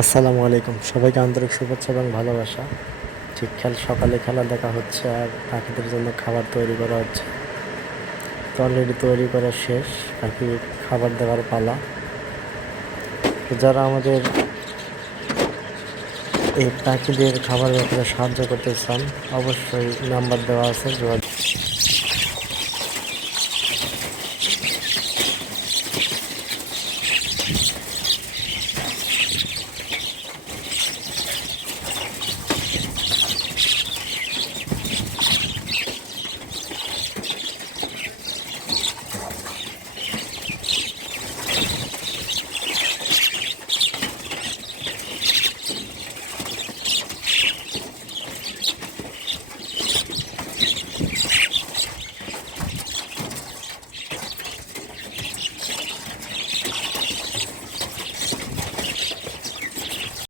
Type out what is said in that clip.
আসসালামু আলাইকুম, সবাইকে আন্তরিক শুভেচ্ছা এবং ভালোবাসা। ঠিক সকালে খেলা দেখা হচ্ছে আর পাখিদের জন্য খাবার তৈরি করা হচ্ছে। তো অলরেডি তৈরি করা শেষ, পাখি খাবার দেওয়ার পালা। তো যারা আমাদের এই পাখিদের খাবার ব্যাপারে সাহায্য করতে চান, অবশ্যই নাম্বার দেওয়া আছে, যোগাযোগ।